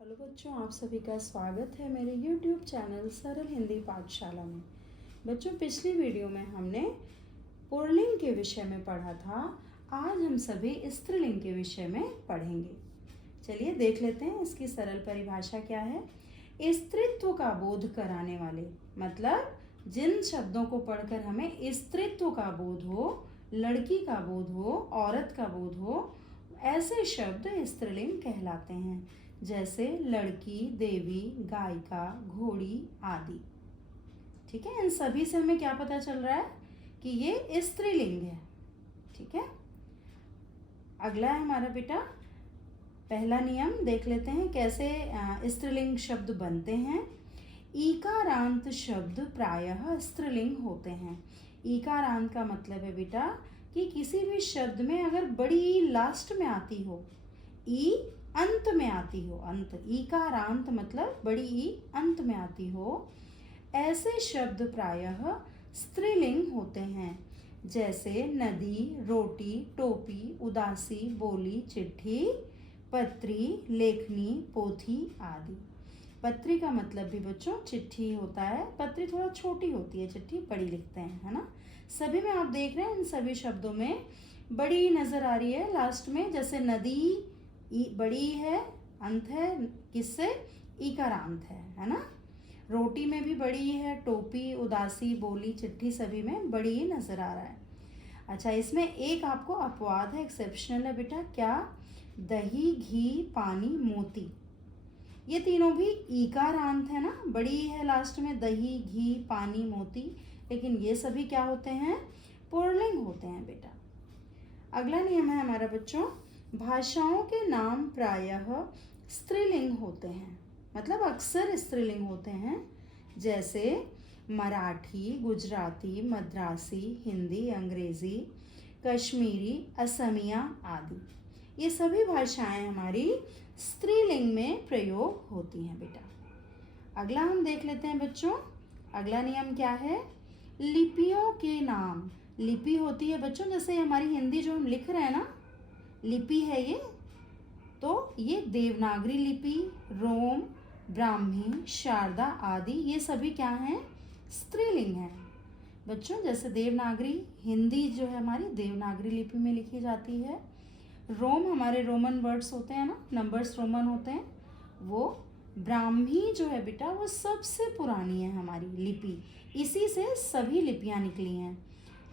Hello बच्चों, आप सभी का स्वागत है मेरे YouTube चैनल सरल हिंदी पाठशाला में। बच्चों, पिछली वीडियो में हमने पुल्लिंग के विषय में पढ़ा था। आज हम सभी स्त्रीलिंग के विषय में पढ़ेंगे। चलिए देख लेते हैं इसकी सरल परिभाषा क्या है। स्त्रीत्व का बोध कराने वाले, मतलब जिन शब्दों को पढ़कर हमें स्त्रीत्व का बोध हो, लड़की का बोध हो, औरत का बोध हो, ऐसे शब्द स्त्रीलिंग कहलाते हैं। जैसे लड़की, देवी, गायिका, घोड़ी आदि। ठीक है, इन सभी से हमें क्या पता चल रहा है कि ये स्त्रीलिंग है। ठीक है, अगला है हमारा बेटा पहला नियम। देख लेते हैं कैसे स्त्रीलिंग शब्द बनते हैं। ईकारांत शब्द प्रायः स्त्रीलिंग होते हैं। ईकारांत का मतलब है बेटा कि किसी भी शब्द में अगर बड़ी ई लास्ट में आती हो, ई अंत में आती हो, अंत, ईकारांत मतलब बड़ी ई अंत में आती हो, ऐसे शब्द प्रायः स्त्रीलिंग होते हैं। जैसे नदी, रोटी, टोपी, उदासी, बोली, चिट्ठी, पत्री, लेखनी, पोथी आदि। पत्री का मतलब भी बच्चों चिट्ठी होता है। पत्री थोड़ा छोटी होती है, चिट्ठी बड़ी लिखते हैं, है ना। सभी में आप देख रहे हैं इन सभी शब्दों में बड़ी नजर आ रही है लास्ट में। जैसे नदी बड़ी है, अंत है किससे, ईकारांत है ना। रोटी में भी बड़ी है, टोपी, उदासी, बोली, चिट्ठी सभी में बड़ी ही नजर आ रहा है। अच्छा, इसमें एक आपको अपवाद है, एक्सेप्शनल है बेटा। क्या? दही, घी, पानी, मोती, ये तीनों भी ईकारांत है ना, बड़ी है लास्ट में, दही, घी, पानी, मोती, लेकिन ये सभी क्या होते हैं, पुल्लिंग होते हैं बेटा। अगला नियम है हमारा बच्चों, भाषाओं के नाम प्रायः स्त्रीलिंग होते हैं, मतलब अक्सर स्त्रीलिंग होते हैं। जैसे मराठी, गुजराती, मद्रासी, हिंदी, अंग्रेजी, कश्मीरी, असमिया आदि। ये सभी भाषाएं हमारी स्त्रीलिंग में प्रयोग होती हैं बेटा। अगला हम देख लेते हैं बच्चों, अगला नियम क्या है। लिपियों के नाम, लिपि होती है बच्चों, जैसे हमारी हिंदी जो हम लिख रहे हैं ना, लिपि है ये, तो ये देवनागरी लिपि, रोम, ब्राह्मी, शारदा आदि, ये सभी क्या हैं, स्त्रीलिंग हैं बच्चों। जैसे देवनागरी, हिंदी जो है हमारी देवनागरी लिपि में लिखी जाती है। रोम हमारे रोमन वर्ड्स होते हैं ना, नंबर्स रोमन होते हैं वो। ब्राह्मी जो है बेटा वो सबसे पुरानी है हमारी लिपि, इसी से सभी लिपियां निकली हैं।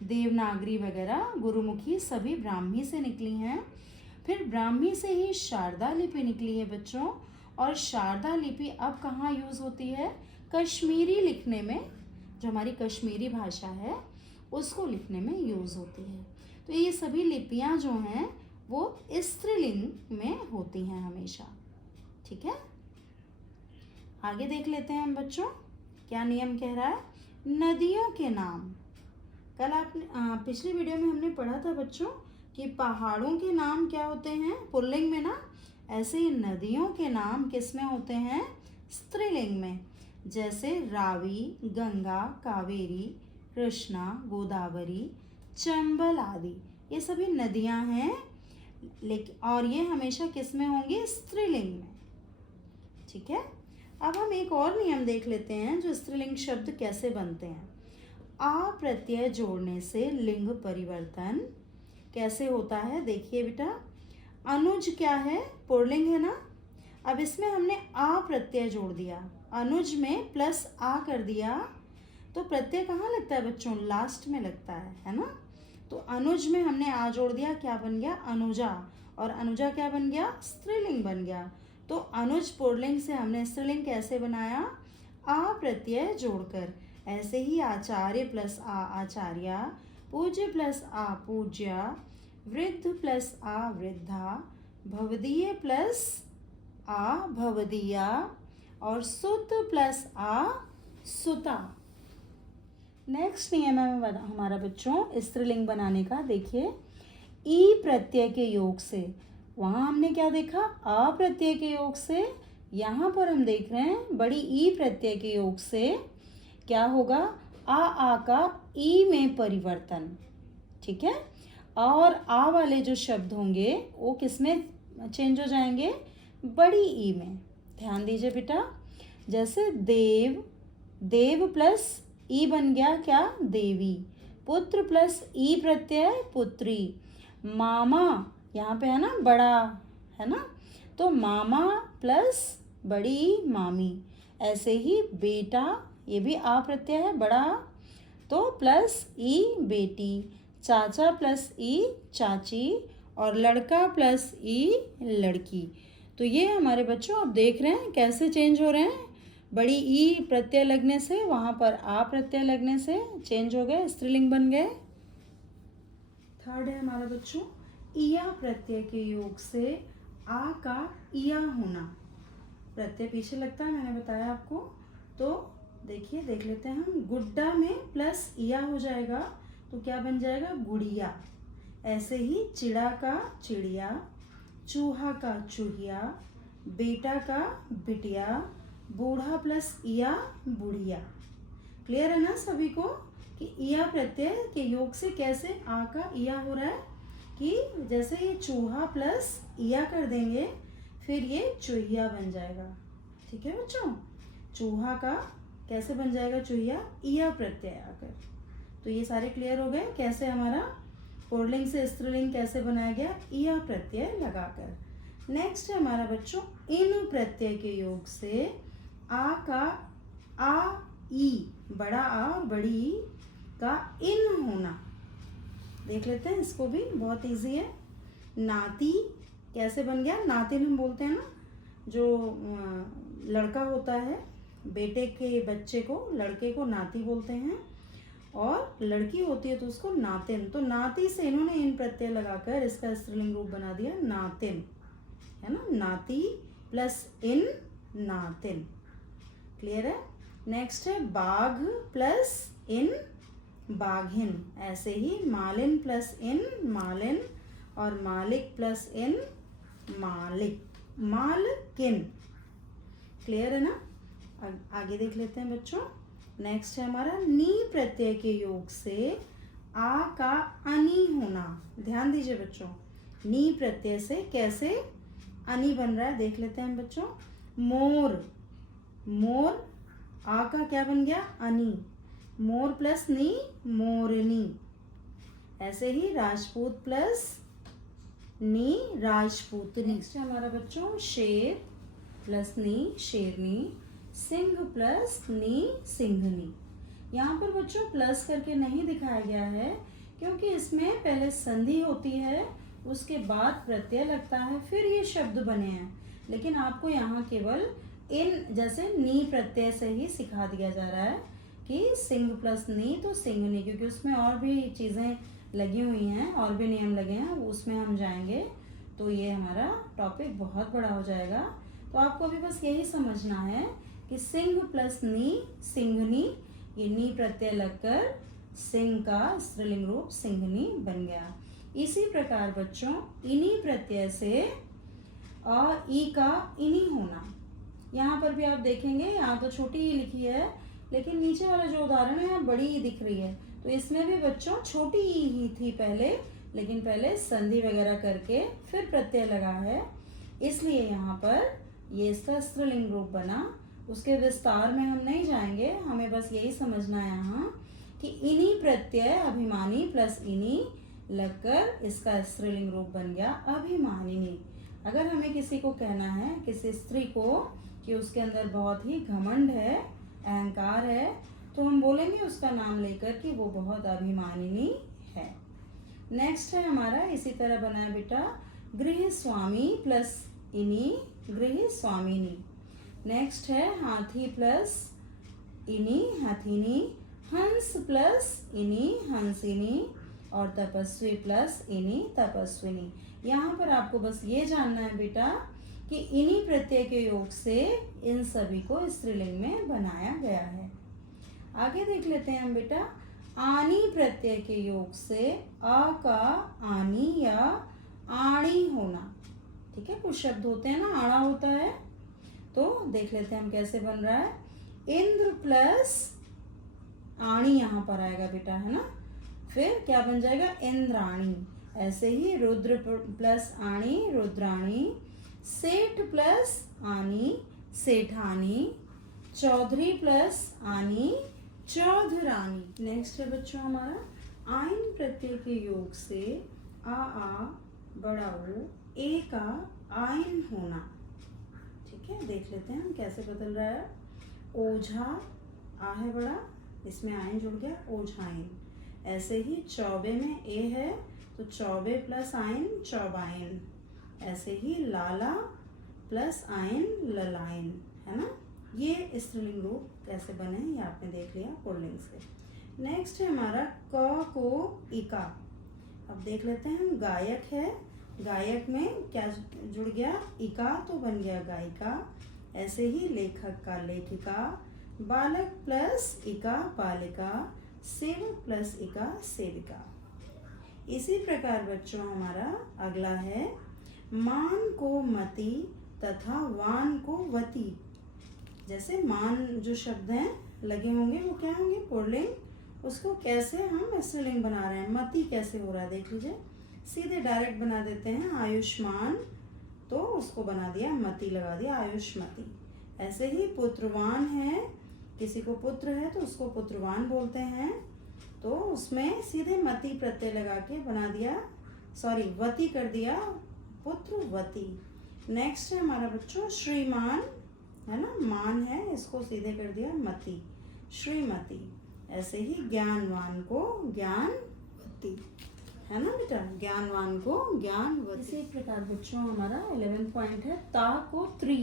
देवनागरी वगैरह, गुरुमुखी सभी ब्राह्मी से निकली हैं। फिर ब्राह्मी से ही शारदा लिपि निकली है बच्चों, और शारदा लिपि अब कहाँ यूज़ होती है, कश्मीरी लिखने में, जो हमारी कश्मीरी भाषा है उसको लिखने में यूज़ होती है। तो ये सभी लिपियाँ जो हैं वो स्त्रीलिंग में होती हैं हमेशा। ठीक है, आगे देख लेते हैं हम बच्चों, क्या नियम कह रहा है। नदियों के नाम, कल आपने पिछली वीडियो में हमने पढ़ा था बच्चों कि पहाड़ों के नाम क्या होते हैं, पुल्लिंग में ना, ऐसे ही नदियों के नाम किस में होते हैं, स्त्रीलिंग में। जैसे रावी, गंगा, कावेरी, कृष्णा, गोदावरी, चंबल आदि, ये सभी नदियां हैं, लेकिन और ये हमेशा किस में होंगी, स्त्रीलिंग में। ठीक है, अब हम एक और नियम देख लेते हैं, जो स्त्रीलिंग शब्द कैसे बनते हैं। आ प्रत्यय जोड़ने से लिंग परिवर्तन कैसे होता है, देखिए बेटा। अनुज क्या है, पुल्लिंग है ना। अब इसमें हमने आ प्रत्यय जोड़ दिया, अनुज में प्लस आ कर दिया, तो प्रत्यय कहाँ लगता है बच्चों, लास्ट में लगता है ना। तो अनुज में हमने आ जोड़ दिया, क्या बन गया, अनुजा, और अनुजा क्या बन गया, स्त्रीलिंग बन गया। तो अनुज पुल्लिंग से हमने स्त्रीलिंग कैसे बनाया, आ प्रत्यय जोड़कर। ऐसे ही आचार्य प्लस आ आचार्या, पूज्य प्लस आ पूज्या, वृद्ध प्लस आ वृद्धा, भवदीय प्लस आ भवदीया, और सुत प्लस आ सुता। नेक्स्ट नियम है हमारा बच्चों स्त्रीलिंग बनाने का। देखिए, ई प्रत्यय के योग से, वहाँ हमने क्या देखा, आ प्रत्यय के योग से, यहाँ पर हम देख रहे हैं बड़ी ई प्रत्यय के योग से क्या होगा, आ का ई में परिवर्तन। ठीक है, और आ वाले जो शब्द होंगे वो किस में चेंज हो जाएंगे, बड़ी ई में। ध्यान दीजिए बेटा, जैसे देव, देव प्लस ई बन गया क्या, देवी। पुत्र प्लस ई प्रत्यय पुत्री। मामा यहाँ पे है ना बड़ा, है ना, तो मामा प्लस बड़ी मामी। ऐसे ही बेटा, ये भी आ प्रत्यय है, बड़ा, तो प्लस ई बेटी। चाचा प्लस ई चाची, और लड़का प्लस ई लड़की। तो ये हमारे बच्चों आप देख रहे हैं कैसे चेंज हो रहे हैं। बड़ी ई प्रत्यय लगने से, वहाँ पर आ प्रत्यय लगने से चेंज हो गए, स्त्रीलिंग बन गए। थर्ड है हमारा बच्चों, इया प्रत्यय के योग से आ का इया होना। प्रत्यय पीछे लगता है, मैंने बताया आपको। तो देखिए, देख लेते हैं हम। गुड्डा में प्लस इया हो जाएगा तो क्या बन जाएगा, गुड़िया। ऐसे ही चिड़ा का चिड़िया, चूहा का चूहिया, बेटा का बिटिया, बूढ़ा प्लस इया बुढ़िया। क्लियर है ना सभी को कि इया प्रत्यय के योग से कैसे आ का इया हो रहा है, कि जैसे ये चूहा प्लस इया कर देंगे फिर ये चूहिया बन जाएगा। ठीक है बच्चों, चूहा का कैसे बन जाएगा चूहिया, इया प्रत्यय आकर। तो ये सारे क्लियर हो गए कैसे हमारा पुल्लिंग से स्त्रीलिंग कैसे बनाया गया, इया प्रत्यय लगाकर। नेक्स्ट है हमारा बच्चों, इन प्रत्यय के योग से आ का आ ई, बड़ा आ और बड़ी ई का इन होना। देख लेते हैं इसको भी, बहुत इजी है। नाती कैसे बन गया, नातिन हम बोलते हैं ना, जो लड़का होता है, बेटे के बच्चे को, लड़के को नाती बोलते हैं, और लड़की होती है तो उसको नातिन। तो नाती से इन्होंने इन प्रत्यय लगाकर इसका स्त्रीलिंग रूप बना दिया नातिन, है ना, नाती प्लस इन नातिन। क्लियर है। नेक्स्ट है बाघ प्लस इन बाघिन। ऐसे ही मालिन प्लस इन मालिन, और मालिक प्लस इन मालिक, मालकिन। क्लियर है ना। आगे देख लेते हैं बच्चों। नेक्स्ट है हमारा नी प्रत्यय के योग से आ का अनि होना। ध्यान दीजिए बच्चों, नी प्रत्यय से कैसे अनि बन रहा है देख लेते हैं हम बच्चों। मोर, मोर आ का क्या बन गया, अनि। मोर प्लस नी मोरनी। ऐसे ही राजपूत प्लस नी राजपूतनी। नेक्स्ट है हमारा बच्चों शेर प्लस नी शेरनी, सिंह प्लस नी सिंघनी। यहाँ पर बच्चों प्लस करके नहीं दिखाया गया है क्योंकि इसमें पहले संधि होती है, उसके बाद प्रत्यय लगता है, फिर ये शब्द बने हैं। लेकिन आपको यहाँ केवल इन जैसे नी प्रत्यय से ही सिखा दिया जा रहा है कि सिंह प्लस नी तो सिंघनी, क्योंकि उसमें और भी चीज़ें लगी हुई हैं, और भी नियम लगे हैं, उसमें हम जाएंगे तो ये हमारा टॉपिक बहुत बड़ा हो जाएगा। तो आपको अभी बस यही समझना है कि सिंह प्लस नी सिंघनी, ये नी प्रत्यय लगकर सिंह का स्त्रीलिंग रूप सिंघनी बन गया। इसी प्रकार बच्चों इन्हीं प्रत्यय से और ई का इन्हीं होना। यहाँ पर भी आप देखेंगे, यहाँ तो छोटी ही लिखी है, लेकिन नीचे वाला जो उदाहरण है बड़ी ही दिख रही है। तो इसमें भी बच्चों छोटी ही थी पहले, लेकिन पहले संधि वगैरह करके फिर प्रत्यय लगा है, इसलिए यहाँ पर ये इसका स्त्रीलिंग रूप बना। उसके विस्तार में हम नहीं जाएंगे, हमें बस यही समझना है यहाँ कि इन्हीं प्रत्यय अभिमानी प्लस इन्हीं लगकर इसका स्त्रीलिंग रूप बन गया अभिमानिनी। अगर हमें किसी को कहना है, किसी स्त्री को, कि उसके अंदर बहुत ही घमंड है, अहंकार है, तो हम बोलेंगे उसका नाम लेकर कि वो बहुत अभिमानिनी है। नेक्स्ट है हमारा इसी तरह बना है बेटा गृह स्वामी प्लस इनी गृह स्वामिनी। नेक्स्ट है हाथी प्लस इनी हाथीनी, हंस प्लस इनी हंसिनी, और तपस्वी प्लस इनी तपस्विनी। यहाँ पर आपको बस ये जानना है बेटा कि इन्हीं प्रत्यय के योग से इन सभी को स्त्रीलिंग में बनाया गया है। आगे देख लेते हैं हम बेटा आनी प्रत्यय के योग से अ का आनी या आणी होना। ठीक है, कुछ शब्द होते हैं ना आड़ा होता है, तो देख लेते हैं हम कैसे बन रहा है। इंद्र प्लस आणी यहाँ पर आएगा बेटा, है ना, फिर क्या बन जाएगा इंद्राणी। ऐसे ही रुद्र प्लस आणी रुद्राणी, सेठ प्लस आनी सेठानी, चौधरी प्लस आनी, चौधरानी। नेक्स्ट है बच्चों हमारा आइन प्रत्यय के योग से आ बड़ा ओ ए का आइन होना। ठीक है, देख लेते हैं हम कैसे बदल रहा है। ओझा, आ है बड़ा, इसमें आइन जुड़ गया, ओझाइन। ऐसे ही चौबे में ए है तो चौबे प्लस आइन, चौबाइन। ऐसे ही लाला प्लस आइन, ललाइन, है ना। ये स्त्रीलिंग रूप कैसे बने ये आपने देख लिया पुल्लिंग से। नेक्स्ट है हमारा क को इका। अब देख लेते हैं हम, गायक है, गायक में क्या जुड़ गया, इका तो बन गया गायिका। ऐसे ही लेखक का लेखिका, बालक प्लस इका बालिका, सेवक प्लस इका सेविका। इसी प्रकार बच्चों हमारा अगला है मान को मति तथा वान को वती। जैसे मान जो शब्द हैं लगे होंगे वो क्या होंगे, पुल्लिंग। उसको कैसे हम स्त्रीलिंग बना रहे हैं, मति कैसे हो रहा है देख लीजिए। सीधे डायरेक्ट बना देते हैं, आयुष्मान तो उसको बना दिया, मति लगा दिया, आयुष्मती। ऐसे ही पुत्रवान है, किसी को पुत्र है तो उसको पुत्रवान बोलते हैं, तो उसमें सीधे मति प्रत्यय लगा के बना दिया, सॉरी वती कर दिया, पुत्रवती। नेक्स्ट है हमारा बच्चों श्रीमान, है ना, मान है, इसको सीधे कर दिया मति, श्रीमती। ऐसे ही ज्ञानवान को ज्ञानवती, है ना बेटा, ज्ञानवान को ज्ञानवती। इसी प्रकार बच्चों हमारा 11 पॉइंट है ता को त्री।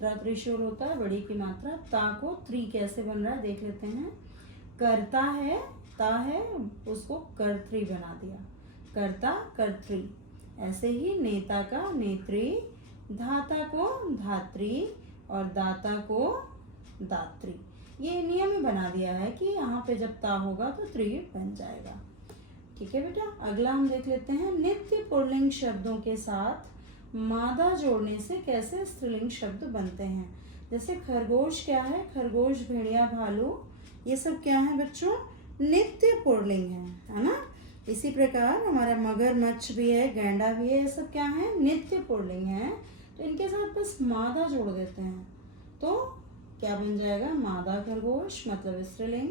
त्रिशूल होता है बड़ी की मात्रा, ता को त्री कैसे बन रहा है देख लेते हैं। कर्ता है, ता है, उसको कर्त्री बना दिया, कर्ता कर्त्री। ऐसे ही नेता का नेत्री, धाता को धात्री और दाता को दात्री। ये नियम ही बना दिया है कि यहाँ पे जब ता होगा तो त्री बन जाएगा। ठीक है बेटा, अगला हम देख लेते हैं नित्य पुल्लिंग शब्दों के साथ मादा जोड़ने से कैसे स्त्रीलिंग शब्द बनते हैं। जैसे खरगोश क्या है, खरगोश, भेड़िया, भालू, ये सब क्या है बच्चों, नित्य पुल्लिंग है ना। इसी प्रकार हमारा मगरमच्छ भी है, गैंडा भी है, ये सब क्या है, नित्य पुल्लिंग है। तो इनके साथ बस मादा जोड़ देते हैं तो क्या बन जाएगा, मादा खरगोश मतलब स्त्रीलिंग,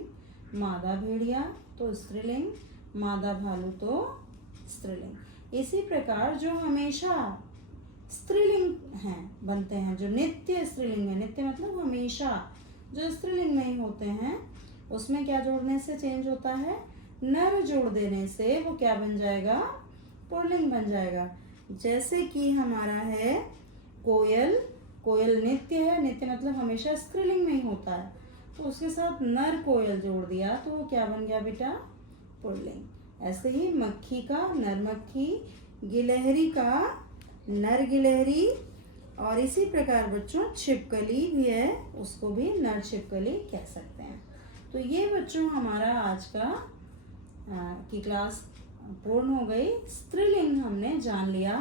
मादा भेड़िया तो स्त्रीलिंग, मादा भालू तो स्त्रीलिंग। इसी प्रकार जो हमेशा स्त्रीलिंग हैं बनते हैं, जो नित्य स्त्रीलिंग है, नित्य मतलब हमेशा, जो स्त्रीलिंग में ही होते हैं, उसमें क्या जोड़ने से चेंज होता है, नर जोड़ देने से वो क्या बन जाएगा, पुल्लिंग बन जाएगा। जैसे कि हमारा है कोयल, कोयल नित्य है, नित्य मतलब हमेशा स्त्रीलिंग में ही होता है, तो उसके साथ नर कोयल जोड़ दिया तो वो क्या बन गया बेटा, पुल्लिंग। ऐसे ही मक्खी का नर मक्खी, गिलहरी का नर गिलहरी, और इसी प्रकार बच्चों छिपकली भी है, उसको भी नर छिपकली कह सकते हैं। तो ये बच्चों हमारा आज का की क्लास पूर्ण हो गई। स्त्रीलिंग हमने जान लिया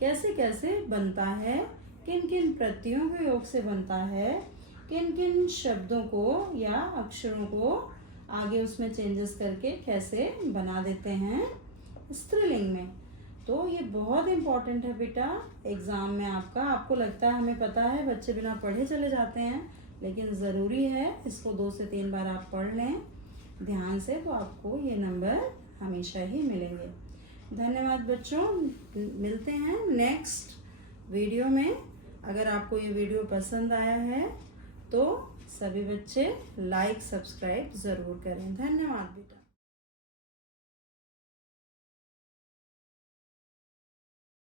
कैसे कैसे बनता है, किन किन प्रत्ययों के योग से बनता है, किन किन शब्दों को या अक्षरों को आगे उसमें चेंजेस करके कैसे बना देते हैं स्त्रीलिंग में। तो ये बहुत इम्पॉर्टेंट है बेटा एग्ज़ाम में आपका। आपको लगता है हमें पता है, बच्चे बिना पढ़े चले जाते हैं, लेकिन ज़रूरी है इसको 2 से 3 बार आप पढ़ लें ध्यान से, तो आपको ये नंबर हमेशा ही मिलेंगे। धन्यवाद बच्चों, मिलते हैं नेक्स्ट वीडियो में। अगर आपको ये वीडियो पसंद आया है तो सभी बच्चे लाइक सब्सक्राइब ज़रूर करें। धन्यवाद बेटा।